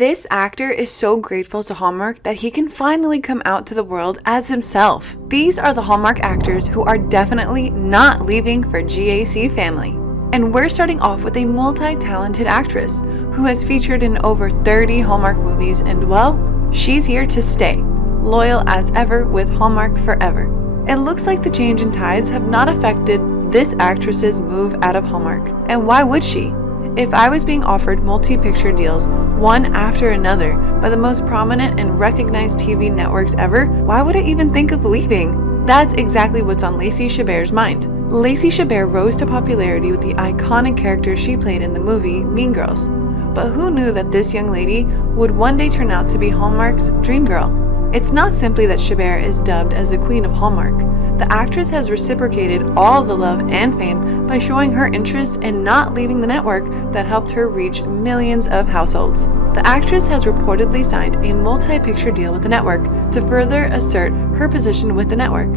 This actor is so grateful to Hallmark that he can finally come out to the world as himself. These are the Hallmark actors who are definitely not leaving for GAC family. And we're starting off with a multi-talented actress who has featured in over 30 Hallmark movies, and well, she's here to stay, loyal as ever with Hallmark forever. It looks like the change in tides have not affected this actress's move out of Hallmark. And why would she? If I was being offered multi-picture deals, one after another, by the most prominent and recognized TV networks ever, why would I even think of leaving? That's exactly what's on Lacey Chabert's mind. Lacey Chabert rose to popularity with the iconic character she played in the movie Mean Girls. But who knew that this young lady would one day turn out to be Hallmark's dream girl? It's not simply that Chabert is dubbed as the Queen of Hallmark. The actress has reciprocated all the love and fame by showing her interest in not leaving the network that helped her reach millions of households. The actress has reportedly signed a multi-picture deal with the network to further assert her position with the network.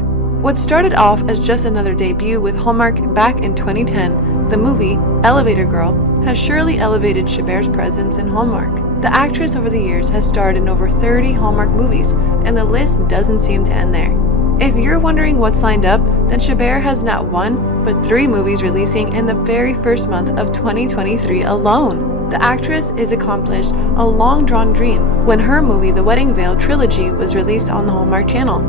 What started off as just another debut with Hallmark back in 2010, the movie Elevator Girl has surely elevated Chabert's presence in Hallmark. The actress over the years has starred in over 30 Hallmark movies, and the list doesn't seem to end there. If you're wondering what's lined up, then Chabert has not one, but 3 movies releasing in the very first month of 2023 alone. The actress is accomplished a long-drawn dream when her movie The Wedding Veil Trilogy was released on the Hallmark Channel.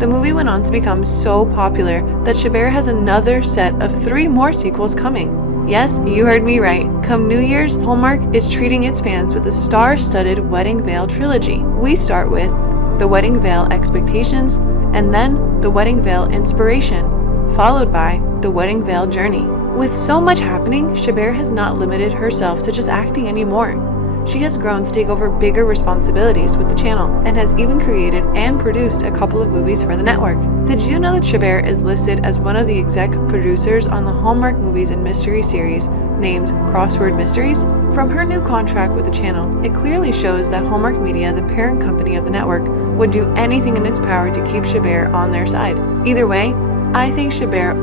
The movie went on to become so popular that Chabert has another set of 3 more sequels coming. Yes, you heard me right. Come New Year's, Hallmark is treating its fans with a star-studded Wedding Veil trilogy. We start with The Wedding Veil Expectations, and then The Wedding Veil Inspiration, followed by The Wedding Veil Journey. With so much happening, Chabert has not limited herself to just acting anymore. She has grown to take over bigger responsibilities with the channel and has even created and produced a couple of movies for the network. Did you know that Chabert is listed as one of the exec producers on the Hallmark Movies and Mystery series named Crossword Mysteries? From her new contract with the channel, it clearly shows that Hallmark Media, the parent company of the network, would do anything in its power to keep Chabert on their side. Either way, I think Chabert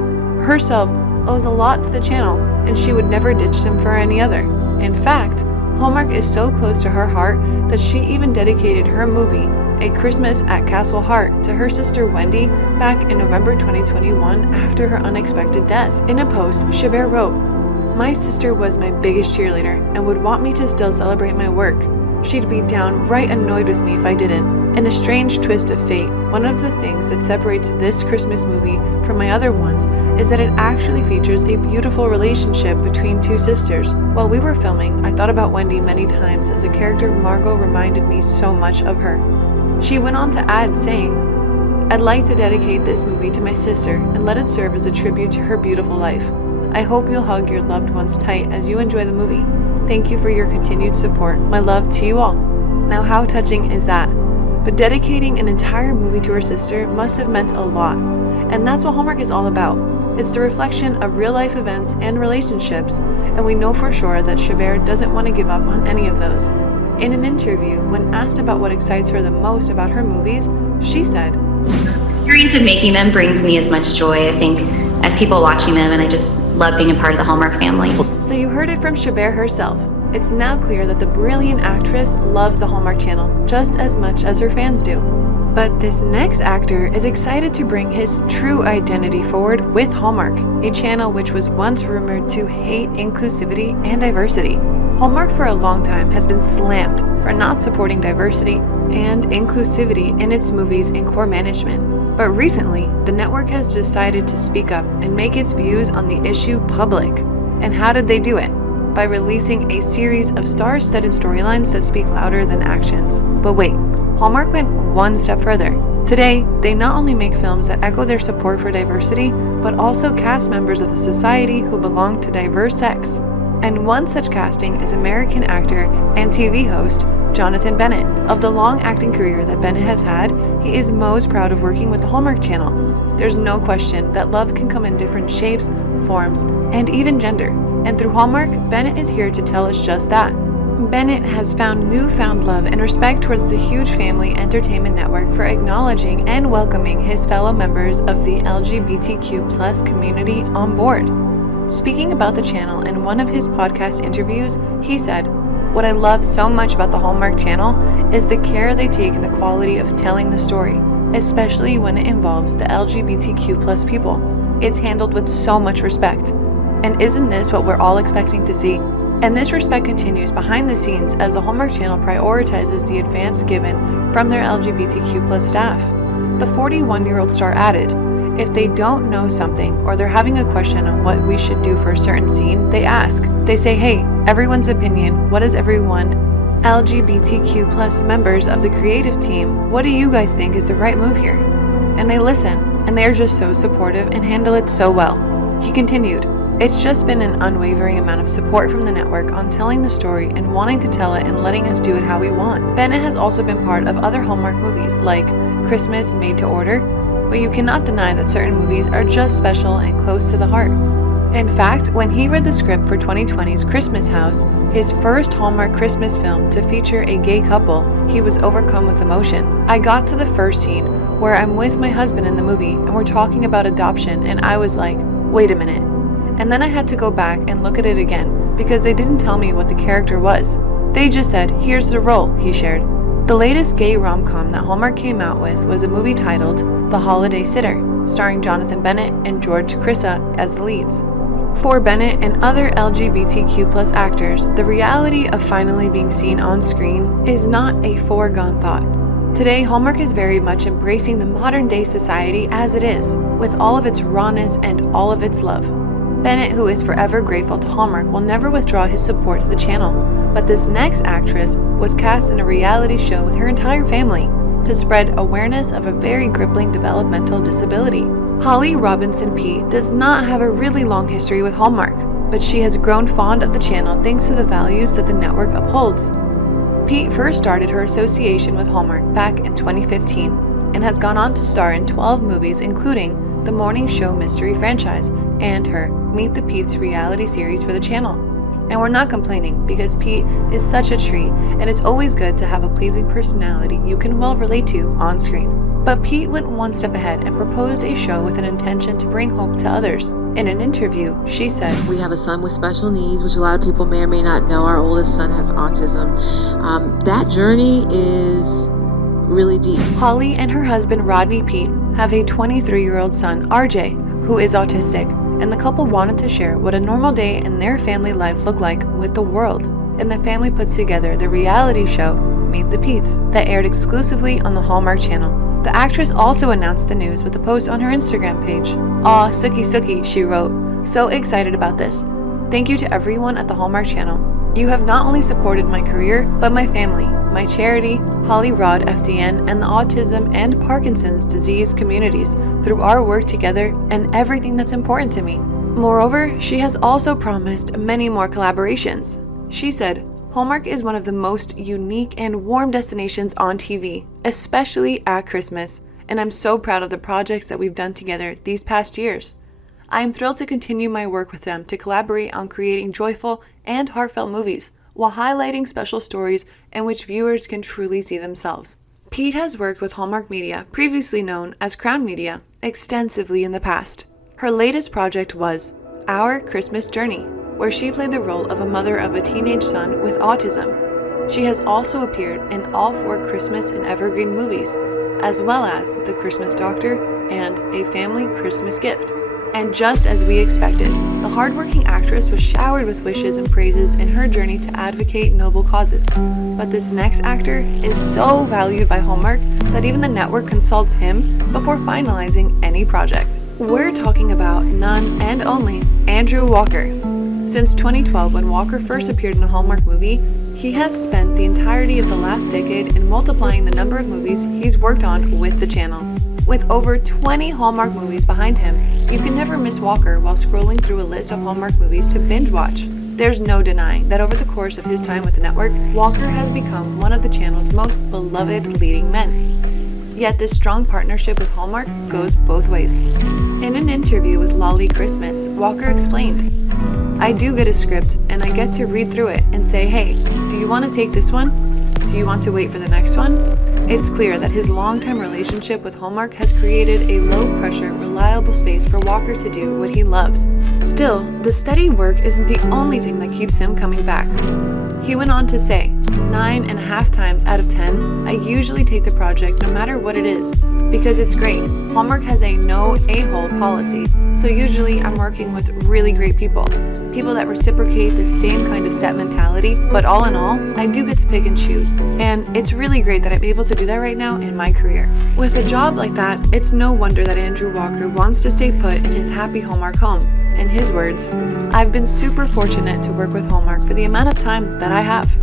herself owes a lot to the channel, and she would never ditch them for any other. In fact, Hallmark is so close to her heart that she even dedicated her movie, A Christmas at Castle Hart, to her sister Wendy back in November 2021 after her unexpected death. In a post, Chabert wrote, "My sister was my biggest cheerleader and would want me to still celebrate my work. She'd be downright annoyed with me if I didn't. In a strange twist of fate, one of the things that separates this Christmas movie from my other ones is that it actually features a beautiful relationship between 2 sisters. While we were filming, I thought about Wendy many times as the character of Margot reminded me so much of her." She went on to add, saying, "I'd like to dedicate this movie to my sister and let it serve as a tribute to her beautiful life. I hope you'll hug your loved ones tight as you enjoy the movie. Thank you for your continued support. My love to you all." Now, how touching is that? But dedicating an entire movie to her sister must have meant a lot. And that's what Hallmark is all about. It's the reflection of real-life events and relationships, and we know for sure that Chabert doesn't want to give up on any of those. In an interview, when asked about what excites her the most about her movies, she said, "The experience of making them brings me as much joy, I think, as people watching them, and I just love being a part of the Hallmark family." So you heard it from Chabert herself. It's now clear that the brilliant actress loves the Hallmark Channel just as much as her fans do. But this next actor is excited to bring his true identity forward with Hallmark, a channel which was once rumored to hate inclusivity and diversity. Hallmark for a long time has been slammed for not supporting diversity and inclusivity in its movies and core management. But recently, the network has decided to speak up and make its views on the issue public. And how did they do it? By releasing a series of star-studded storylines that speak louder than actions. But wait, Hallmark went one step further. Today, they not only make films that echo their support for diversity, but also cast members of the society who belong to diverse sects. And one such casting is American actor and TV host Jonathan Bennett. Of the long acting career that Bennett has had, he is most proud of working with the Hallmark Channel. There's no question that love can come in different shapes, forms, and even gender. And through Hallmark, Bennett is here to tell us just that. Bennett has found newfound love and respect towards the huge family entertainment network for acknowledging and welcoming his fellow members of the LGBTQ+ community on board. Speaking about the channel in one of his podcast interviews, he said, What I love so much about the Hallmark Channel is the care they take in the quality of telling the story, especially when it involves the LGBTQ+ people. It's handled with so much respect. And isn't this what we're all expecting to see? And this respect continues behind the scenes as the Hallmark Channel prioritizes the advance given from their LGBTQ+ staff. The 41-year-old star added, "If they don't know something or they're having a question on what we should do for a certain scene, they ask. They say, hey, everyone's opinion, what does everyone LGBTQ+ members of the creative team, what do you guys think is the right move here?" And they listen, and they are just so supportive and handle it so well. He continued, "It's just been an unwavering amount of support from the network on telling the story and wanting to tell it and letting us do it how we want." Bennett has also been part of other Hallmark movies like Christmas Made to Order, but you cannot deny that certain movies are just special and close to the heart. In fact, when he read the script for 2020's Christmas House, his first Hallmark Christmas film to feature a gay couple, he was overcome with emotion. "I got to the first scene where I'm with my husband in the movie and we're talking about adoption, and I was like, wait a minute. And then I had to go back and look at it again because they didn't tell me what the character was. They just said, here's the role," he shared. The latest gay rom-com that Hallmark came out with was a movie titled The Holiday Sitter, starring Jonathan Bennett and George Crissa as the leads. For Bennett and other LGBTQ+ actors, the reality of finally being seen on screen is not a foregone thought. Today, Hallmark is very much embracing the modern-day society as it is, with all of its rawness and all of its love. Bennett, who is forever grateful to Hallmark, will never withdraw his support to the channel, but this next actress was cast in a reality show with her entire family to spread awareness of a very crippling developmental disability. Holly RobinsonPete does not have a really long history with Hallmark, but she has grown fond of the channel thanks to the values that the network upholds. Pete first started her association with Hallmark back in 2015 and has gone on to star in 12 movies, including the morning show mystery franchise and her Meet the Pete's reality series for the channel. And we're not complaining because Pete is such a treat, and it's always good to have a pleasing personality you can well relate to on screen. But Pete went one step ahead and proposed a show with an intention to bring hope to others. In an interview, she said, "We have a son with special needs, which a lot of people may or may not know. Our oldest son has autism. That journey is really deep." Holly and her husband Rodney Pete have a 23-year-old son, RJ, who is autistic, and the couple wanted to share what a normal day in their family life looked like with the world. And the family put together the reality show, Meet the Petes, that aired exclusively on the Hallmark Channel. The actress also announced the news with a post on her Instagram page. "Aw, Sookie Sookie," she wrote. "So excited about this. Thank you to everyone at the Hallmark Channel. You have not only supported my career, but my family, my charity, Holly Rod FDN, and the autism and Parkinson's disease communities through our work together and everything that's important to me." Moreover, she has also promised many more collaborations. She said, "Hallmark is one of the most unique and warm destinations on TV, especially at Christmas, and I'm so proud of the projects that we've done together these past years. I am thrilled to continue my work with them to collaborate on creating joyful and heartfelt movies while highlighting special stories in which viewers can truly see themselves." Pete has worked with Hallmark Media, previously known as Crown Media, extensively in the past. Her latest project was Our Christmas Journey, where she played the role of a mother of a teenage son with autism. She has also appeared in all 4 Christmas and Evergreen movies, as well as The Christmas Doctor and A Family Christmas Gift. And just as we expected, the hardworking actress was showered with wishes and praises in her journey to advocate noble causes. But this next actor is so valued by Hallmark that even the network consults him before finalizing any project. We're talking about none and only Andrew Walker. Since 2012, when Walker first appeared in a Hallmark movie, he has spent the entirety of the last decade in multiplying the number of movies he's worked on with the channel. With over 20 Hallmark movies behind him, you can never miss Walker while scrolling through a list of Hallmark movies to binge watch. There's no denying that over the course of his time with the network, Walker has become one of the channel's most beloved leading men. Yet this strong partnership with Hallmark goes both ways. In an interview with Lolly Christmas, Walker explained, "I do get a script and I get to read through it and say, hey, do you want to take this one? Do you want to wait for the next one?" It's clear that his long-time relationship with Hallmark has created a low-pressure, reliable space for Walker to do what he loves. Still, the steady work isn't the only thing that keeps him coming back. He went on to say, 9.5 times out of 10, I usually take the project no matter what it is, because it's great. Hallmark has a no a-hole policy, so usually I'm working with really great people that reciprocate the same kind of set mentality, but all in all, I do get to pick and choose, and it's really great that I'm able to do that right now in my career. With a job like that, it's no wonder that Andrew Walker wants to stay put in his happy Hallmark home. In his words, I've been super fortunate to work with Hallmark for the amount of time that I have,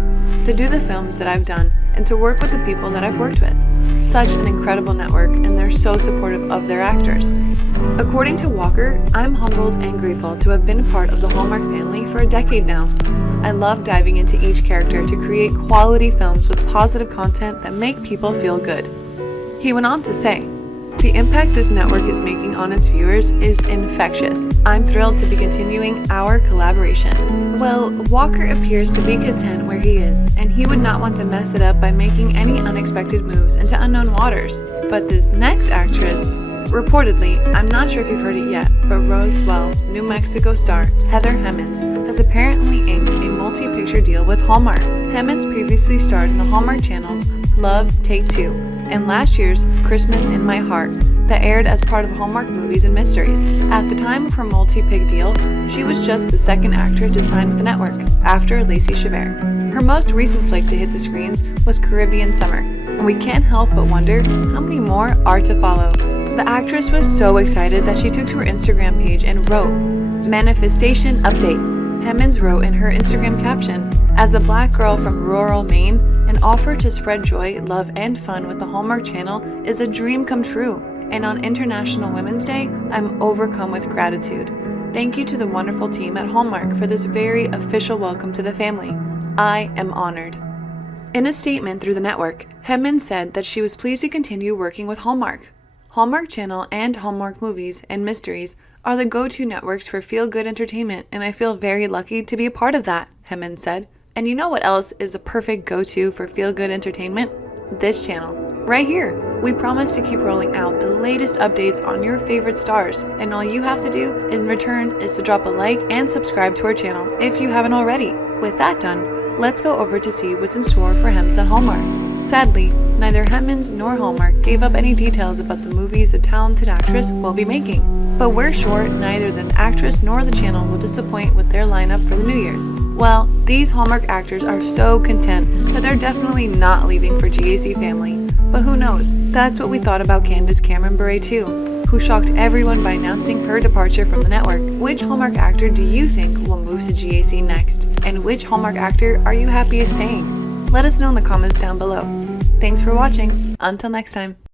to do the films that I've done, and to work with the people that I've worked with. Such an incredible network, and they're so supportive of their actors. According to Walker, I'm humbled and grateful to have been part of the Hallmark family for a decade now. I love diving into each character to create quality films with positive content that make people feel good. He went on to say, the impact this network is making on its viewers is infectious. I'm thrilled to be continuing our collaboration. Well, Walker appears to be content where he is, and he would not want to mess it up by making any unexpected moves into unknown waters. But this next actress, reportedly, I'm not sure if you've heard it yet, but Roswell, New Mexico star Heather Hemmings has apparently inked a multi-picture deal with Hallmark. Hemmings previously starred in the Hallmark channel's Love, Take Two, and last year's Christmas in My Heart that aired as part of Hallmark Movies and Mysteries. At the time of her multi-pig deal, she was just the second actor to sign with the network, after Lacey Chabert. Her most recent flick to hit the screens was Caribbean Summer, and we can't help but wonder how many more are to follow. The actress was so excited that she took to her Instagram page and wrote, Manifestation Update. Hemmings wrote in her Instagram caption, as a black girl from rural Maine, an offer to spread joy, love, and fun with the Hallmark Channel is a dream come true. And on International Women's Day, I'm overcome with gratitude. Thank you to the wonderful team at Hallmark for this very official welcome to the family. I am honored. In a statement through the network, Hemmings said that she was pleased to continue working with Hallmark. Hallmark Channel and Hallmark Movies and Mysteries are the go-to networks for feel-good entertainment, and I feel very lucky to be a part of that, Hemmings said. And you know what else is a perfect go-to for feel-good entertainment? This channel. Right here. We promise to keep rolling out the latest updates on your favorite stars, and all you have to do in return is to drop a like and subscribe to our channel if you haven't already. With that done, let's go over to see what's in store for Hemmings at Hallmark. Sadly, neither Hemmings nor Hallmark gave up any details about the movies the talented actress will be making, but we're sure neither the actress nor the channel will disappoint with their lineup for the New Year's. Well, these Hallmark actors are so content that they're definitely not leaving for GAC family, but who knows, that's what we thought about Candace Cameron Bure too, who shocked everyone by announcing her departure from the network. Which Hallmark actor do you think will move to GAC next? And which Hallmark actor are you happy is staying? Let us know in the comments down below. Thanks for watching. Until next time.